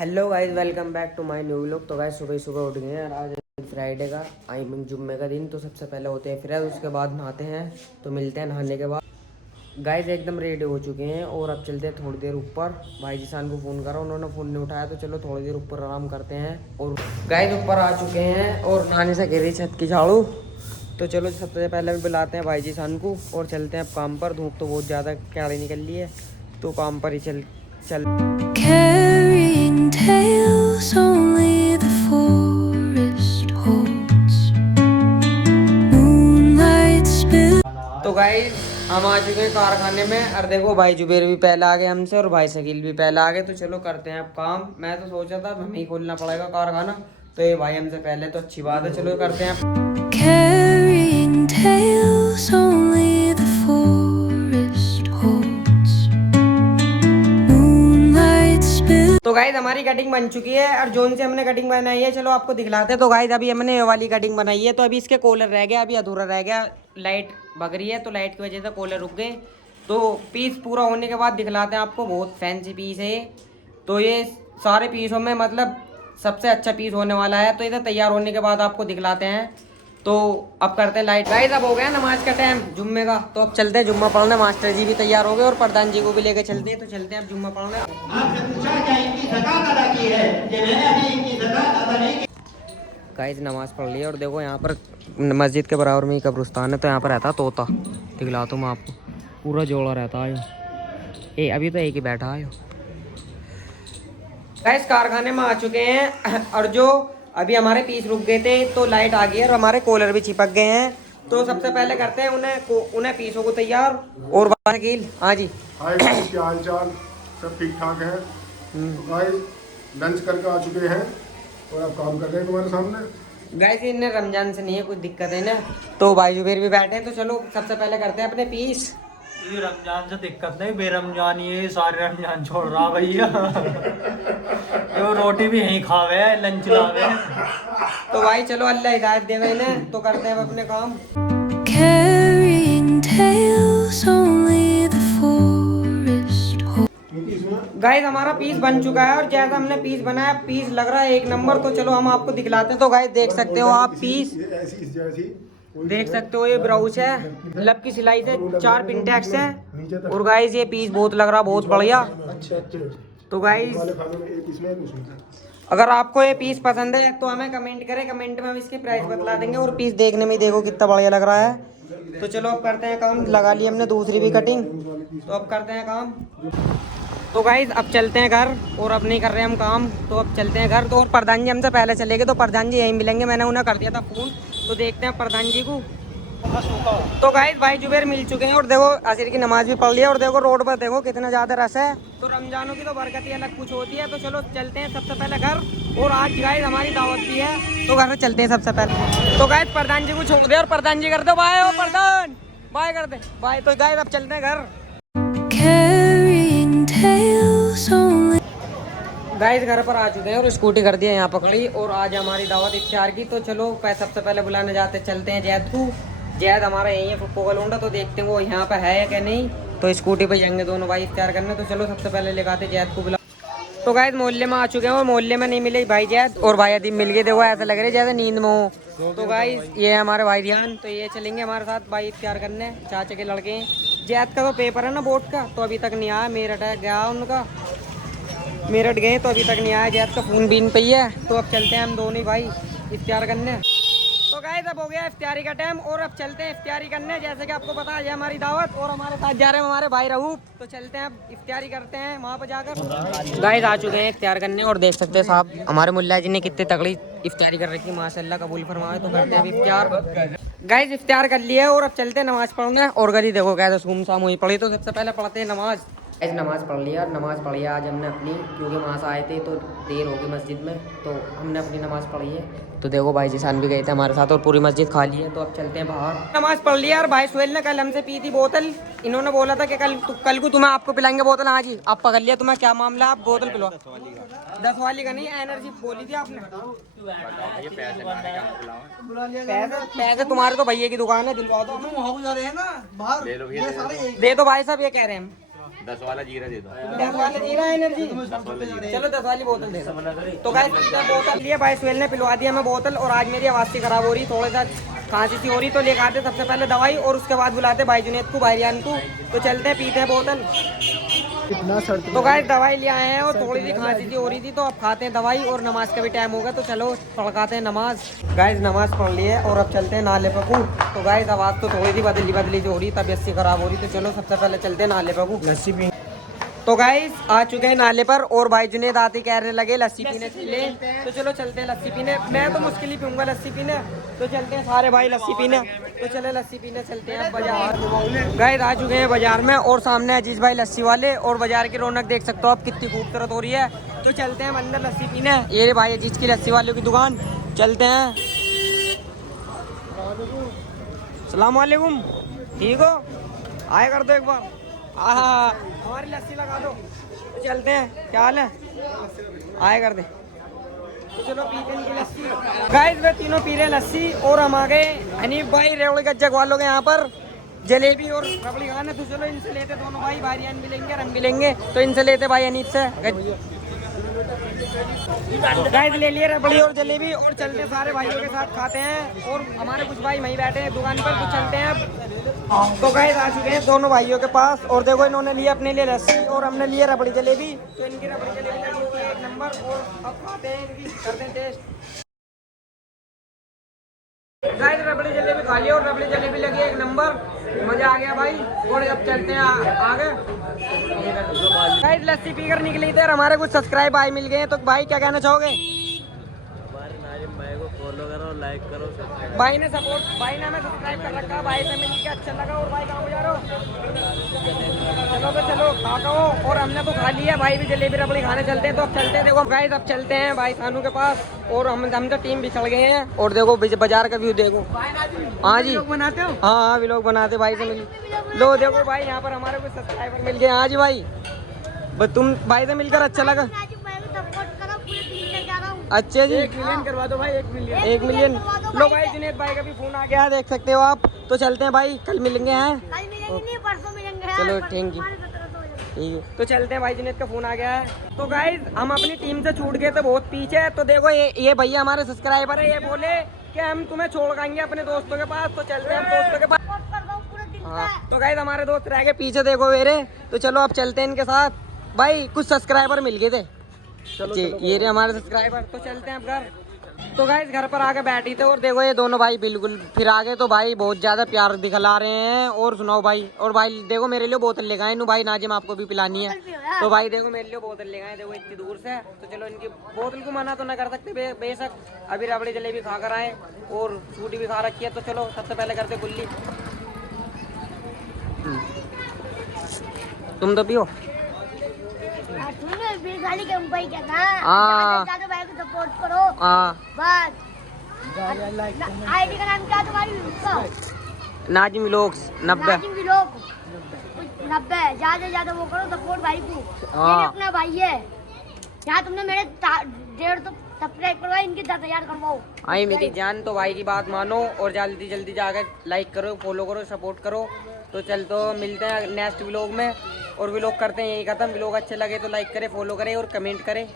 Hello guys, welcome back to my new vlog. तो guys सुबह सुबह उठ गए हैं। आज फ्राइडे का आई मीन जुम्मे का दिन। तो सबसे पहले होते हैं फ्रेश, उसके बाद नहाते हैं। तो मिलते हैं नहाने के बाद। गाइस एकदम रेडी हो चुके हैं और अब चलते हैं थोड़ी देर ऊपर। भाई जिसान को फ़ोन करा, उन्होंने फ़ोन नहीं उठाया, तो चलो थोड़ी देर ऊपर आराम करते हैं। और गाइस ऊपर आ चुके हैं और नहाने से गिरी छत की झाड़ू। तो चलो सबसे पहले भी बुलाते हैं भाई जिसान को और चलते हैं अब काम पर। धूप तो बहुत ज़्यादा क्यारी निकल रही है, तो काम पर ही चल Carrying tales only the forest holds. Moonlight spill. तो गाइस हम आ चुके हैं कारखाने में। और देखो भाई जुबेर भी पहले आ गए हमसे और भाई शकील भी पहले आ गए। तो चलो करते हैं अब काम। मैं तो सोचा था हमें ही खोलना पड़ेगा कारखाना, तो ये भाई हमसे पहले, तो अच्छी बात है। चलो करते हैं। Carrying tales only the forest holds. Moonlight spill. तो गाइस हमारी कटिंग बन चुकी है और जोन से हमने कटिंग बनाई है, चलो आपको दिखलाते हैं। तो गाइस अभी हमने ये वाली कटिंग बनाई है, तो अभी इसके कॉलर रह गया, अभी अधूरा रह गया। लाइट भग रही है, तो लाइट की वजह से कॉलर रुक गए। तो पीस पूरा होने के बाद दिखलाते हैं आपको। बहुत फैंसी पीस है ये। तो ये सारे पीसों में मतलब सबसे अच्छा पीस होने वाला है। तो इधर तैयार होने के बाद आपको दिखलाते हैं। तो अब करते हैं लाइट। गाइस अब हो गया नमाज का टाइम जुम्मे का, तो अब चलते हैं जुम्मा पढ़ने। मास्टर जी भी तैयार हो गए और प्रधान जी को भी लेकर चलते हैं। तो चलते हैं अब जुम्मा पढ़ने। आपसे पूछा क्या इनकी ज़कात अदा की है कि मैंने अभी इनकी ज़कात अदा नहीं की। गाइस नमाज पढ़ ली है और देखो यहाँ पर मस्जिद के बराबर में ही कब्रिस्तान है। तो यहाँ पर रहता तोता, दिखलाता हूँ मैं आपको। पूरा जोड़ा रहता है। ए अभी तो एक ही बैठा है। गाइस कारखाने में आ चुके हैं और जो अभी हमारे पीस रुक गए थे, तो लाइट आ गई है और हमारे कॉलर भी चिपक गए हैं। तो सबसे पहले करते हैं उन्हें पीसों को तैयार। और वकील हाँ जी। हाय गाइस, क्या हाल चाल? सब ठीक ठाक है। तो गाइस लंच करके आ चुके हैं और अब काम कर रहे हैं तुम्हारे सामने। गाइस इन्हें रमजान से नहीं है कुछ दिक्कत है ना, तो भाई जुबेर भी बैठे हैं। तो चलो सबसे पहले करते हैं अपने पीस। ये रमजान से दिक्कत नहीं, बेरमजान ये सारे रमजान छोड़ रहा भैया। ये वो रोटी भी यहीं खावे, लंच लावे। तो भाई चलो अल्लाह हिदायत देवे इन्हें। तो करते हैं अब अपने काम। Carrying tales only the forest holds. Guys हमारा पीस बन चुका है और जैसा हमने पीस बनाया, पीस लग रहा है एक नंबर। तो चलो हम आपको दिखलाते हैं। तो गाइस देख सकते हो आप पीस, देख सकते हो ये ब्राउच है, लब की सिलाई से 4 पिंटेक्स है। और गाइस ये पीस बहुत लग रहा, बहुत बढ़िया। तो गाइस अगर आपको ये पीस पसंद है तो हमें कमेंट करें, कमेंट में हम इसके प्राइस बतला देंगे। और पीस देखने में देखो कितना बढ़िया लग रहा है। तो चलो अब करते हैं काम। लगा ली हमने दूसरी भी कटिंग, तो अब करते हैं काम। तो गाइज अब चलते हैं घर और अब नहीं कर रहे हम काम, तो अब चलते हैं घर। तो और प्रधान जी हमसे पहले चले गए, तो प्रधान जी यहीं मिलेंगे। मैंने उन्हें कर दिया था फ़ोन, तो देखते हैं प्रधान जी को। तो गाइस भाई जुबेर मिल चुके हैं और देखो असर की नमाज भी पढ़ लिया। और देखो रोड पर देखो कितना ज़्यादा रस है। तो रमजानों की तो बरकत ही अलग कुछ होती है। तो चलो चलते हैं सबसे पहले घर। और आज गाइस हमारी दावत भी है, तो घर में चलते हैं सबसे पहले। तो गाइस प्रधान जी को छोड़ दे और प्रधान जी कर दो बाय। ओ प्रधान बाय कर दे बाय। तो गाइस अब चलते हैं घर। Carrying tales only. गाइस घर पर आ चुके हैं और स्कूटी कर दिया यहाँ पकड़ी। और आज हमारी दावत इफ्तार की। तो चलो सबसे पहले बुलाने जाते चलते हैं जैद को। जैद हमारा यही है फुप्पो का लौंडा, तो देखते हैं वो यहाँ पे है क्या नहीं। तो स्कूटी पे जाएंगे दोनों भाई इफ्तार करने। तो चलो सबसे पहले लेकर जैद को बुला। तो गाइस मोहल्ले में आ चुके हैं और मोहल्ले में नहीं मिले भाई जैद और भाई अदीब मिल गए। देखो ऐसा लग रहा है जैसे नींद में हो। तो गाइस ये है हमारे भाई ध्यान, तो ये चलेंगे हमारे साथ भाई इफ्तार करने। चाचा के लड़के हैं। जैद का तो पेपर है ना बोर्ड का, तो अभी तक नहीं आया। मेरठ है गया उनका, मेरठ गए तो अभी तक नहीं आया। जैद का फ़ोन बीन पे ही है। तो अब चलते हैं हम दोनों ही भाई इफ्तार करने। तो गाइस अब हो गया इफ्तारी का टाइम और अब चलते हैं इफ्तारी करने। जैसे कि आपको पता है हमारी दावत, और हमारे साथ जा रहे हैं हमारे भाई रहूब। तो चलते हैं अब इफ्तारी करते हैं वहाँ पर जाकर। गाइस आ चुके हैं इफ्तार करने और देख सकते हैं साहब हमारे मुल्ला जी ने कितनी तगड़ी इफ्तारी कर रखी, माशाल्लाह कबूल फरमाए। तो करते हैं अब इफ्तार। गाइस इफ्तार कर लिया है और अब चलते हैं नमाज पढ़ने। और गली देखो कैसे सुमसाम हुई पड़ी। तो सबसे पहले पढ़ते हैं नमाज। ऐसे नमाज़ पढ़ लिया, नमाज़ पढ़ी आज हमने अपनी, क्योंकि वहाँ से आए थे तो देर हो गई मस्जिद में, तो हमने अपनी नमाज़ पढ़ी है। तो देखो भाई जिसान भी गए थे हमारे साथ और पूरी मस्जिद खाली है। तो अब चलते हैं बाहर। नमाज़ पढ़ लिया और भाई सुहेल ने कल हमसे पी थी बोतल। इन्होंने बोला था कि कल को तुम्हें आपको पिलाएंगे बोतल। हाँ जी आप पकड़ लिया, तुम्हें क्या मामला, आप बोतल पिलवा। 10 वाली का नहीं, एनर्जी बोली थी आपने। पैसे तुम्हारे तो भैया की दुकान है, दिलवा दो। दे दो भाई साहब, ये कह रहे हैं हम। 10 वाला जीरा दे दो। 10 वाला जीरा एनर्जी, चलो 10 वाली बोतल दे दो। तो गाइस बोतल लिए भाई सुहेल ने पिलवा दिया मैं बोतल, और आज मेरी आवाज़ सी खराब हो रही, थोड़ा सा खांसी सी हो रही, तो लेकर आते सबसे पहले दवाई और उसके बाद बुलाते भाई जुनेद को, भाई रियान को। तो चलते हैं, पीते हैं बोतल। तो गाइस दवाई ले आए हैं और थोड़ी सी खांसी सी हो रही थी, तो अब खाते हैं दवाई और नमाज का भी टाइम होगा, तो चलो पढ़काते हैं नमाज। गाइस नमाज पढ़ ली है और अब चलते हैं नाले पकू। तो गाइस आवाज़ तो थोड़ी सी बदली जो हो रही, तबीयत सी खराब हो रही, तो चलो सबसे पहले चलते हैं नाले पकू, लस्सी पी। तो गाइस आ चुके हैं नाले पर और भाई जुनेद आते कहने लगे लस्सी पीने चले, तो चलो चलते हैं लस्सी पीने। मैं तो मुश्किल ही पीऊंगा लस्सी पीने, तो चलते हैं सारे भाई लस्सी पीने। तो चले लस्सी पीने चलते हैं बाजार। गाइस आ चुके हैं बाजार में और सामने अजीज भाई लस्सी वाले, और बाजार की रौनक देख सकते हो आप कितनी खूबसूरत हो रही है। तो चलते हैं अंदर लस्सी पीने। ये भाई अजीज की लस्सी वालों की दुकान, चलते हैं। सलाम वालेकुम, ठीक हो? आए कर दो एक बार, हमारी लस्सी लगा दो। तो चलते हैं, क्या हाल है? आए कर दे। तो चलो पीते हैं इनकी लस्सी। गाइस वे तीनों पी रहे हैं लस्सी, और हम आ गए हनीफ भाई रेवड़ी गज्जक वालों के यहाँ पर जलेबी और रबड़ी खाने। तो चलो इनसे लेते दोनों भाई, भाईयान भी लेंगे और हम भी लेंगे, तो इनसे लेते भाई हनीफ से। गाइस ले लिए रबड़ी और जलेबी, और चलते सारे भाइयों के साथ खाते हैं। और हमारे कुछ भाई वहीं बैठे हैं दुकान पर, तो चलते हैं। तो गाइस आ चुके हैं दोनों भाइयों के पास, और देखो इन्होंने लिया अपने लिए लस्सी और हमने लिए रबड़ी जलेबी। तो इनकी रबड़ी जलेबी लगी हुई है 1 नंबर, और अब खाते हैं इनकी, करते हैं टेस्ट। गाइस रबड़ी जलेबी खा लिया और रबड़ी जलेबी लगी 1 नंबर, मजा आ गया भाई। और अब चलते हैं आगे। गाइस लस्सी पीकर निकली थे और हमारे कुछ सब्सक्राइब भाई मिल गए हैं, तो भाई क्या कहना चाहोगे? भाई को फॉलो करो, लाइक करो, सब्सक्राइब। भाई ने सपोर्ट, भाई ने हमें सब्सक्राइब कर रखा, भाई से मिल के अच्छा लगा। और भाई कहाँ जा रहे हो? चलो तो चलो खा खाओ, और हमने तो खा लिया, भाई भी जलेबी रबड़ी खाने चलते हैं। तो अब चलते हैं, देखो गाइस अब चलते हैं भाई सानू के पास, और हम तो टीम बिछड़ गए हैं। और देखो बाजार का व्यू देखो। हाँ जी बनाते हो? हाँ व्लॉग बनाते भाई से मिल लो। देखो भाई यहाँ पर हमारे कुछ सब्सक्राइबर मिल गए। हाँ जी भाई, तुम भाई से मिलकर अच्छा लगा। अच्छा जी, 1 मिलियन करवा दो भाई, 1 मिलियन। 1 मिलियन लो भाई, जुनेद भाई का भी फोन आ गया है, देख सकते हो आप। तो चलते हैं भाई, कल मिलेंगे हैं, परसों मिलेंगे। चलो थैंक यू, ठीक है। तो चलते हैं भाई, जुनेद का फोन आ गया है। तो गाइज हम अपनी टीम से छूट गए थे बहुत पीछे। तो देखो ये भैया हमारे सब्सक्राइबर है, ये बोले कि हम तुम्हें छोड़ आएंगे अपने दोस्तों के पास। तो चलते हैं हम दोस्तों के पास। हाँ तो गाइज हमारे दोस्त रह गए पीछे, देखो मेरे। तो चलो अब चलते हैं इनके साथ। भाई कुछ सब्सक्राइबर मिल गए थे, चलो ये रहे हमारे सब्सक्राइबर। तो चलते हैं अब घर। तो गाइस घर पर आके बैठी थे, और देखो ये दोनों भाई बिल्कुल फिर आगे, तो भाई बहुत ज्यादा प्यार दिखला रहे हैं। और सुनाओ भाई, और भाई देखो मेरे लिए बोतल ले गए भाई, नाजिम आपको भी पिलानी है। तो भाई देखो मेरे लिए बोतल ले गए, देखो इतनी दूर से। तो चलो इनकी बोतल को मना तो ना कर सकते बेशक, अभी रबड़ी जलेबी खा कर आए और फ्रूटी भी खा रखी है। तो चलो सबसे पहले करते गुल्ली। तुम तो पियो। सपोर्ट करो बस। आईडी का नाम क्या तुम्हारी? नाजिम व्लॉग्स 90। 90 ज्यादा वो करो सपोर्ट भाई को। ये अपना भाई है। यहाँ तुमने मेरे 150 तो सब्सक्राइब करवाए, इनकी 10,000 करवाओ। आई मेरी जान, तो भाई की बात मानो और जल्दी जाकर लाइक करो, फॉलो करो, सपोर्ट करो। तो चल तो मिलते हैं नेक्स्ट व्लॉग में, और व्लॉग करते हैं यही खत्म। व्लॉग अच्छे लगे तो लाइक करें, फॉलो करें और कमेंट करें।